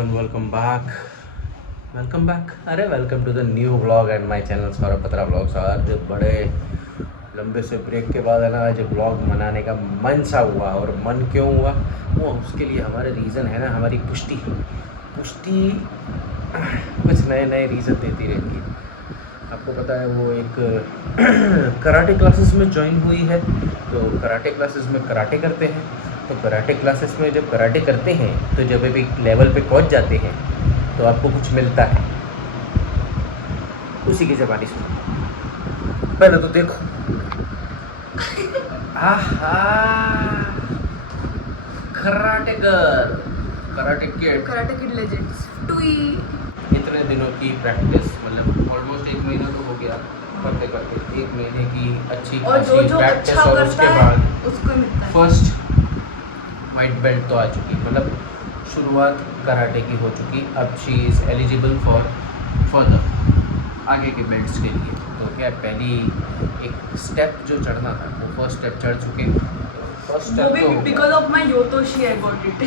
everyone, welcome back अरे welcome to the new vlog and my channel Saurabh पत्रा vlogs। आज बड़े लंबे से ब्रेक के बाद है ना, आज व्लॉग मनाने का मन सा हुआ। और मन क्यों हुआ वो उसके लिए हमारे रीज़न है ना, हमारी पुष्टि कुछ नए रीज़न देती रहती है। आपको पता है वो एक कराटे क्लासेस में ज्वाइन हुई है, तो कराटे क्लासेस में कराटे करते हैं। तो कराटे क्लासेस में जब कराटे करते हैं तो जब भी लेवल पे पहुंच जाते हैं तो आपको कुछ मिलता है। उसी की जबानी सुनो, पहले तो देखो। आहा, karate girl, karate kid legends टुई। इतने दिनों की प्रैक्टिस, मतलब ऑलमोस्ट 1 महीना तो हो गया करते 1 महीने की अच्छी प्रैक्टिस, अच्छा और उसके बाद उसको मिलता है फर्स्ट वाइट बेल्ट तो आ चुकी, मतलब शुरुआत कराटे की हो चुकी। अब she is eligible for further आगे के बेल्ट्स के लिए। तो क्या पहली एक स्टेप जो चढ़ना था वो फर्स्ट स्टेप चढ़ चुके हैं। फर्स्ट वो स्टेप भी तो बिकॉज ऑफ माय योतोशी आई गॉट इट।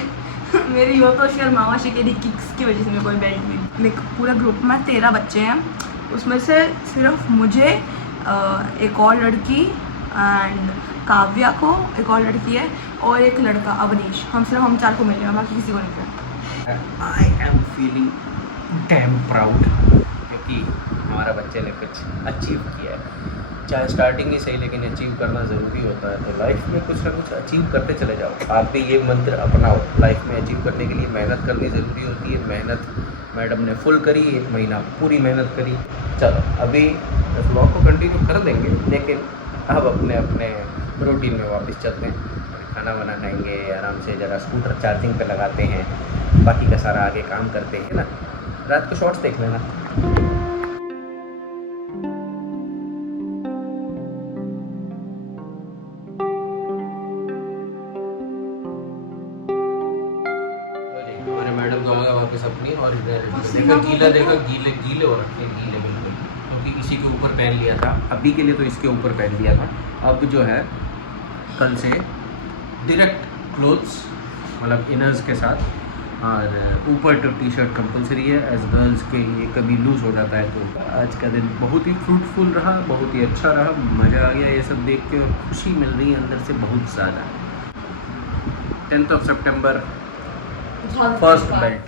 मेरी योतोशी और मामाशी के किक्स की वजह से मेरे को बेल्ट मिली। मेरे पूरा ग्रुप में 13 बच्चे हैं, उसमें से सिर्फ मुझे एक और लड़की एंड काव्या को एक और लड़की है और एक लड़का अवनीश, हम 4 को मिले हैं, बाकी किसी को नहीं मिला। I am feeling dam proud, क्योंकि हमारा बच्चे ने कुछ अचीव किया है। चाहे स्टार्टिंग ही सही, लेकिन अचीव करना ज़रूरी होता है। तो लाइफ में कुछ ना कुछ अचीव करते चले जाओ। आप भी ये मंत्र अपनाओ। लाइफ में अचीव करने के लिए मेहनत करनी ज़रूरी होती है। मेहनत मैडम ने फुल करी, 1 महीना पूरी मेहनत करी। चलो अभी इस ब्लॉग को कंटिन्यू कर देंगे, लेकिन अब अपने रूटीन में वापस चलते हैं। खाना वाना खाएंगे, आराम से ज़रा स्कूटर चार्जिंग पे लगाते हैं, बाकी का सारा आगे काम करते हैं ना। रात को शॉर्ट्स देख लेना। हमारे मैडम तो आएगा वापस अपनी, और देखा गीले हो रखे, गीले बिल्कुल, क्योंकि इसी के ऊपर पहन लिया था। अभी के लिए तो इसके ऊपर पहन लिया था। अब जो है कल से डायरेक्ट क्लोथ्स, मतलब इनर्स के साथ, और ऊपर तो टी शर्ट कंपलसरी है। एज गर्ल्स के ये कभी लूज़ हो जाता है। तो आज का दिन बहुत ही फ्रूटफुल रहा, बहुत ही अच्छा रहा। मज़ा आ गया ये सब देख के, और खुशी मिल रही है अंदर से बहुत ज़्यादा। 10 सितंबर फर्स्ट बेल्ट।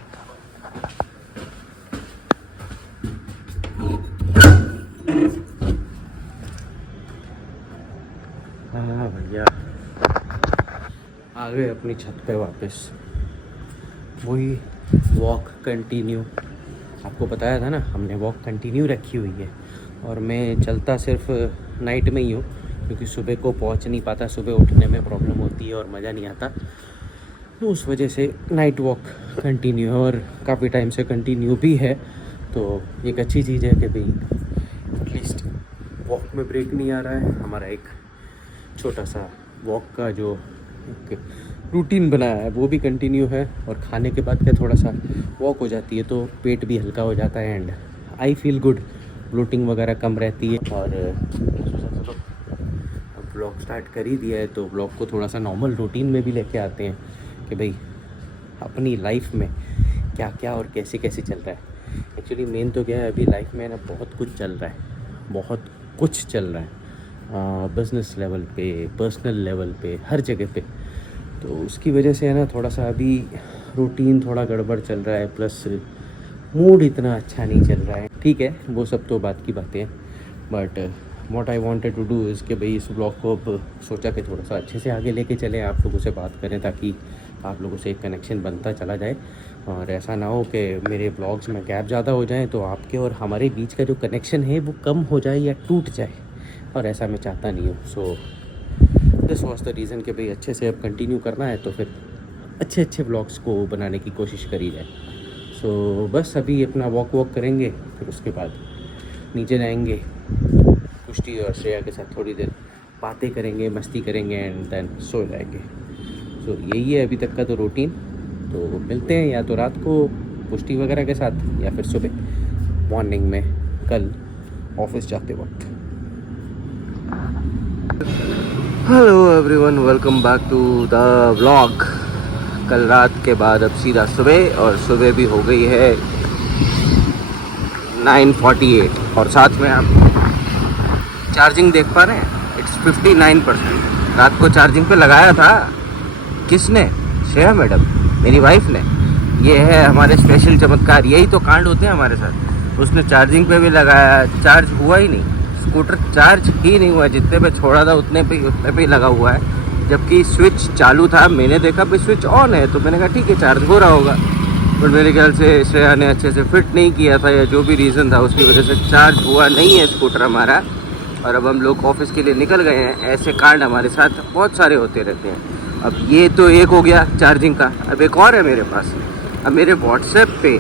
हाँ भैया, आ गए अपनी छत पे वापस। वही वॉक कंटिन्यू, आपको बताया था ना हमने वॉक कंटिन्यू रखी हुई है। और मैं चलता सिर्फ नाइट में ही हूँ, क्योंकि सुबह को पहुँच नहीं पाता, सुबह उठने में प्रॉब्लम होती है और मज़ा नहीं आता। तो उस वजह से नाइट वॉक कंटिन्यू है, और काफ़ी टाइम से कंटिन्यू भी है। तो एक अच्छी चीज़ है कि भाई एटलीस्ट वॉक में ब्रेक नहीं आ रहा है। हमारा एक छोटा सा वॉक का जो एक रूटीन बनाया है वो भी कंटिन्यू है। और खाने के बाद क्या थोड़ा सा वॉक हो जाती है तो पेट भी हल्का हो जाता है, and I feel good. Bloating वगैरह कम रहती है। और चलो अब ब्लॉग स्टार्ट कर ही दिया है, तो ब्लॉग को थोड़ा सा नॉर्मल रूटीन में भी लेके आते हैं कि भाई अपनी लाइफ में क्या क्या और कैसे कैसे चल रहा है। एक्चुअली मेन तो क्या है, अभी लाइफ में ना बहुत कुछ चल रहा है, बहुत कुछ चल रहा है। बिज़नेस लेवल पे, पर्सनल लेवल पे, हर जगह पे। तो उसकी वजह से है ना थोड़ा सा अभी रूटीन थोड़ा गड़बड़ चल रहा है, प्लस मूड इतना अच्छा नहीं चल रहा है। ठीक है, वो सब तो बात की बातें हैं, but what I wanted to do is कि भाई इस ब्लॉग को अब सोचा कि थोड़ा सा अच्छे से आगे लेके चलें, आप लोगों से बात करें, ताकि आप लोगों से एक कनेक्शन बनता चला जाए। और ऐसा ना हो कि मेरे ब्लॉग्स में गैप ज़्यादा हो जाए तो आपके और हमारे बीच का जो कनेक्शन है वो कम हो जाए या टूट जाए, और ऐसा मैं चाहता नहीं हूँ। So this was the reason कि भाई अच्छे से अब कंटिन्यू करना है, तो फिर अच्छे ब्लॉग्स को बनाने की कोशिश करी जाए। सो बस अभी अपना वॉक करेंगे, फिर उसके बाद नीचे जाएंगे, पुष्टि और श्रेया के साथ थोड़ी देर बातें करेंगे, मस्ती करेंगे, एंड देन सो जाएंगे। सो यही है अभी तक का तो रूटीन। तो मिलते हैं या तो रात को पुष्टि वगैरह के साथ, या फिर सुबह मॉर्निंग में कल ऑफिस जाते वक्त। Hello everyone, welcome back to the vlog. कल रात के बाद अब सीधा सुबह, और सुबह भी हो गई है 9:48, और साथ में आप चार्जिंग देख पा रहे हैं, इट्स 59%। रात को चार्जिंग पे लगाया था किसने? श्रेया मैडम, मेरी वाइफ ने। ये है हमारे स्पेशल चमत्कार, यही तो कांड होते हैं हमारे साथ। उसने चार्जिंग पे भी लगाया, चार्ज हुआ ही नहीं, स्कूटर चार्ज ही नहीं हुआ। जितने पे छोड़ा था उतने पे ही लगा हुआ है, जबकि स्विच चालू था। मैंने देखा भाई स्विच ऑन है, तो मैंने कहा ठीक है चार्ज हो रहा होगा, पर मेरे ख्याल से श्रेया ने अच्छे से फिट नहीं किया था, या जो भी रीज़न था उसकी वजह से चार्ज हुआ नहीं है स्कूटर हमारा। और अब हम लोग ऑफिस के लिए निकल गए हैं। ऐसे कांड हमारे साथ बहुत सारे होते रहते हैं। अब ये तो एक हो गया चार्जिंग का, अब एक और है मेरे पास। अब मेरे व्हाट्सएप पे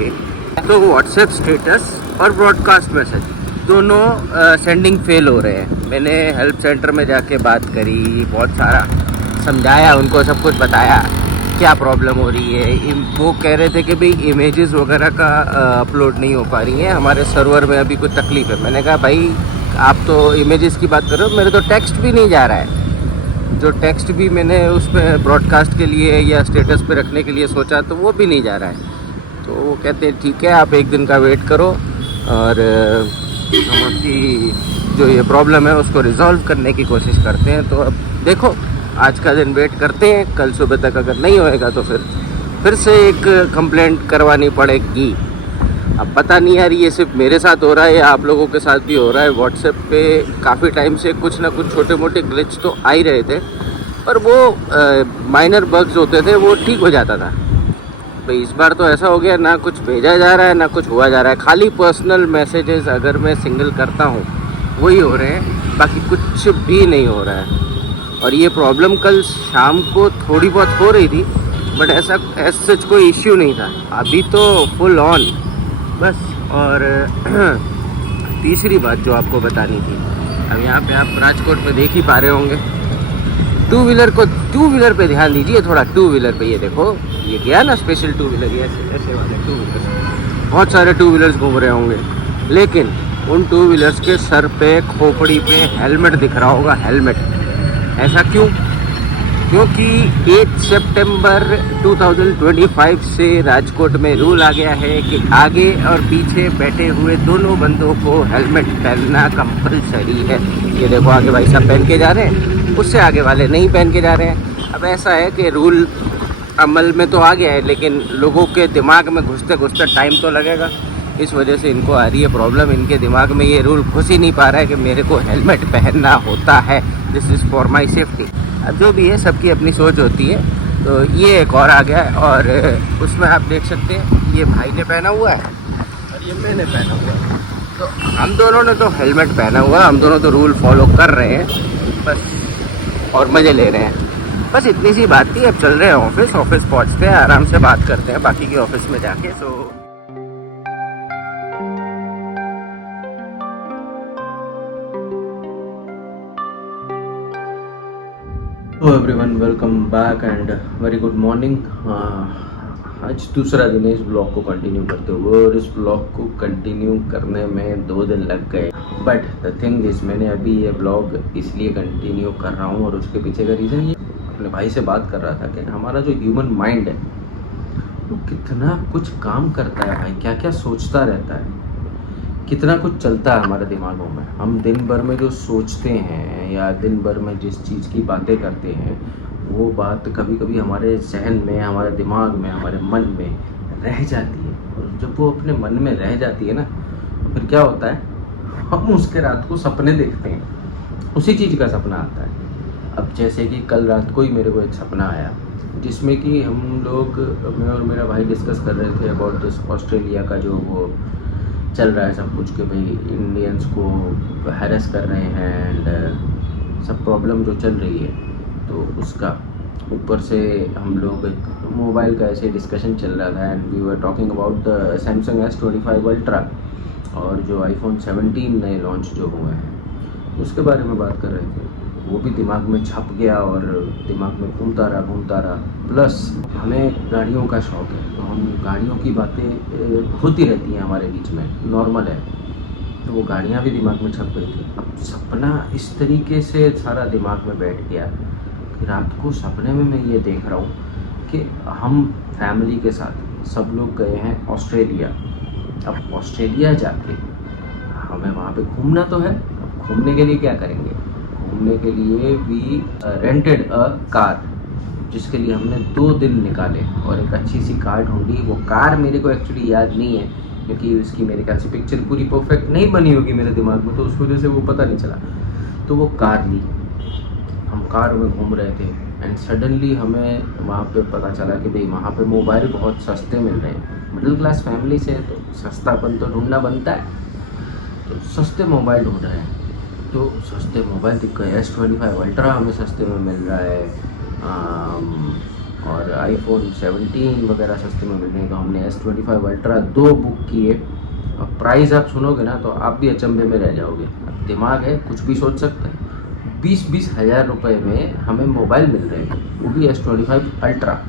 तो व्हाट्सएप स्टेटस और ब्रॉडकास्ट मैसेज दोनों सेंडिंग फेल हो रहे हैं। मैंने हेल्प सेंटर में जाके बात करी, बहुत सारा समझाया उनको, सब कुछ बताया क्या प्रॉब्लम हो रही है। वो कह रहे थे कि भाई इमेजेस वगैरह का अपलोड नहीं हो पा रही हैं, हमारे सर्वर में अभी कुछ तकलीफ है। मैंने कहा भाई आप तो इमेजेस की बात कर रहे हो, मेरे तो टेक्स्ट भी नहीं जा रहा है। जो टेक्स्ट भी मैंने उसमें ब्रॉडकास्ट के लिए या स्टेटस पे रखने के लिए सोचा, तो वो भी नहीं जा रहा है। तो वो कहते हैं ठीक है आप एक दिन का वेट करो, और हम आपकी जो ये प्रॉब्लम है उसको रिजॉल्व करने की कोशिश करते हैं। तो अब देखो, आज का दिन वेट करते हैं, कल सुबह तक अगर नहीं होएगा तो फिर से एक कंप्लेंट करवानी पड़ेगी। अब पता नहीं यार ये सिर्फ मेरे साथ हो रहा है या आप लोगों के साथ भी हो रहा है। व्हाट्सएप पे काफ़ी टाइम से कुछ ना कुछ छोटे मोटे ग्लिच तो आ ही रहे थे, पर वो माइनर बग्स होते थे, वो ठीक हो जाता था। भाई इस बार तो ऐसा हो गया, ना कुछ भेजा जा रहा है ना कुछ हुआ जा रहा है, खाली पर्सनल मैसेजेस अगर मैं सिंगल करता हूँ वही हो रहे हैं, बाकी कुछ भी नहीं हो रहा है। और ये प्रॉब्लम कल शाम को थोड़ी बहुत हो रही थी, बट ऐसा सच कोई इश्यू नहीं था। अभी तो फुल ऑन बस। और तीसरी बात जो आपको बतानी थी, अब यहाँ पे आप राजकोट में देख ही पा रहे होंगे, टू व्हीलर पे ध्यान दीजिए थोड़ा। टू व्हीलर पे ये देखो, ये क्या ना स्पेशल टू व्हीलर, ये ऐसे वाले टू व्हीलर, बहुत सारे टू व्हीलर्स घूम रहे होंगे, लेकिन उन टू व्हीलर्स के सर पे खोपड़ी पे हेलमेट दिख रहा होगा, हेलमेट। ऐसा क्यों? क्योंकि 8 सितंबर 2025 से राजकोट में रूल आ गया है कि आगे और पीछे बैठे हुए दोनों बंदों को हेलमेट पहनना कंपलसरी है। ये देखो आगे भाई साहब पहन के जा रहे हैं, उससे आगे वाले नहीं पहन के जा रहे हैं। अब ऐसा है कि रूल अमल में तो आ गया है, लेकिन लोगों के दिमाग में घुसते घुसते टाइम तो लगेगा। इस वजह से इनको आ रही है प्रॉब्लम, इनके दिमाग में ये रूल घुस ही नहीं पा रहा है कि मेरे को हेलमेट पहनना होता है, this is for my safety. अब जो भी है सबकी अपनी सोच होती है। तो ये एक और आ गया है, और उसमें आप देख सकते हैं ये भाई ने पहना हुआ है और ये मैंने पहना हुआ है। तो हम दोनों ने तो हेलमेट पहना हुआ है, हम दोनों तो रूल फॉलो कर रहे हैं बस, और मज़े ले रहे हैं। बस इतनी सी बात थी। अब चल रहे हैं ऑफिस पहुंचते हैं, आराम से बात करते हैं बाकी के ऑफिस में जाके। Hello everyone, welcome back and very good morning. आज दूसरा दिन है इस ब्लॉग को कंटिन्यू करते हुए, और इस ब्लॉग को कंटिन्यू करने में 2 दिन लग गए। बट द थिंग इज, मैंने अभी ये ब्लॉग इसलिए कंटिन्यू कर रहा हूँ, और उसके पीछे का रीज़न ये, अपने भाई से बात कर रहा था कि हमारा जो ह्यूमन माइंड है वो कितना कुछ काम करता है भाई, क्या क्या सोचता रहता है, कितना कुछ चलता है हमारे दिमागों में। हम दिन भर में जो सोचते हैं या दिन भर में जिस चीज़ की बातें करते हैं, वो बात कभी कभी हमारे जहन में, हमारे दिमाग में, हमारे मन में रह जाती है। और जब वो अपने मन में रह जाती है ना, तो फिर क्या होता है, हम उसके रात को सपने देखते हैं, उसी चीज़ का सपना आता है। अब जैसे कि कल रात को ही मेरे को एक सपना आया, जिसमें कि हम लोग, मैं और मेरा भाई डिस्कस कर रहे थे अबाउट दिस ऑस्ट्रेलिया का जो वो चल रहा है सब कुछ, कि भाई इंडियंस को हैरेस कर रहे हैं एंड सब प्रॉब्लम जो चल रही है, तो उसका ऊपर से हम लोग एक मोबाइल का ऐसे डिस्कशन चल रहा था, and we were talking about the Samsung S25 ultra और जो iPhone 17 नए लॉन्च जो हुए हैं उसके बारे में बात कर रहे थे। वो भी दिमाग में छप गया और दिमाग में घूमता रहा। प्लस हमें गाड़ियों का शौक़ है, तो हम गाड़ियों की बातें होती रहती हैं हमारे बीच में, नॉर्मल है, तो वो गाड़ियाँ भी दिमाग में छप गई थी। अब सपना इस तरीके से सारा दिमाग में बैठ गया कि रात को सपने में मैं ये देख रहा हूँ कि हम फैमिली के साथ सब लोग गए हैं ऑस्ट्रेलिया। अब ऑस्ट्रेलिया जाके हमें वहाँ पे घूमना तो है। अब घूमने के लिए क्या करेंगे? घूमने के लिए वी रेंटेड अ कार, जिसके लिए हमने 2 दिन निकाले और एक अच्छी सी कार ढूंढी। वो कार मेरे को एक्चुअली याद नहीं है, क्योंकि उसकी मेरे ख्याल से पिक्चर पूरी परफेक्ट नहीं बनी होगी मेरे दिमाग में, तो उस वजह से वो पता नहीं चला। तो वो कार ली, हम कार में घूम रहे थे एंड सडनली हमें वहाँ पे पता चला कि भाई वहाँ पे मोबाइल बहुत सस्ते मिल रहे हैं। मिडिल क्लास फैमिली से तो सस्तापन तो ढूंढना बनता है, तो सस्ते मोबाइल ढूंढ रहे हैं। तो सस्ते मोबाइल दिख गए, S25 अल्ट्रा हमें सस्ते में मिल रहा है, और iPhone 17 वगैरह सस्ते में मिल रहे हैं। तो हमने S25 अल्ट्रा 2 बुक किए। अब प्राइस आप सुनोगे ना तो आप भी अचंभे में रह जाओगे। अब दिमाग है, कुछ भी सोच सकते हैं। 20-20 हज़ार रुपये में हमें मोबाइल मिल रहे हैं, वो भी S25 अल्ट्रा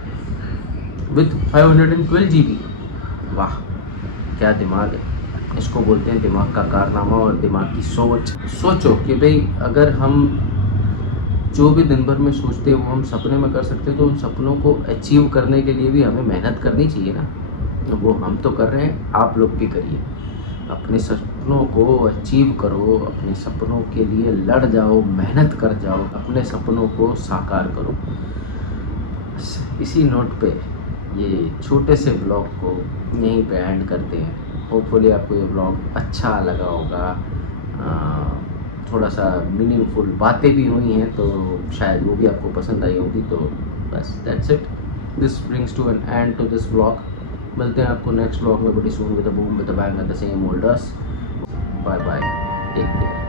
विथ 512 GB। वाह क्या दिमाग है, इसको बोलते हैं दिमाग का कारनामा और दिमाग की सोच। सोचो कि भाई अगर हम जो भी दिन भर में सोचते हैं वो हम सपने में कर सकते हैं, तो उन सपनों को अचीव करने के लिए भी हमें मेहनत करनी चाहिए ना। वो हम तो कर रहे हैं, आप लोग भी करिए। अपने सपनों को अचीव करो, अपने सपनों के लिए लड़ जाओ, मेहनत कर जाओ, अपने सपनों को साकार करो। इसी नोट पे ये छोटे से ब्लॉग को यहीं पे एंड करते हैं। होपफुली आपको ये ब्लॉग अच्छा लगा होगा, थोड़ा सा मीनिंगफुल बातें भी हुई हैं, तो शायद वो भी आपको पसंद आई होगी। तो बस that's it, this brings to an end to this blog. मिलते हैं आपको नेक्स्ट ब्लॉग में बड़ी soon with a boom with a bang at the same old us. Bye bye, take care.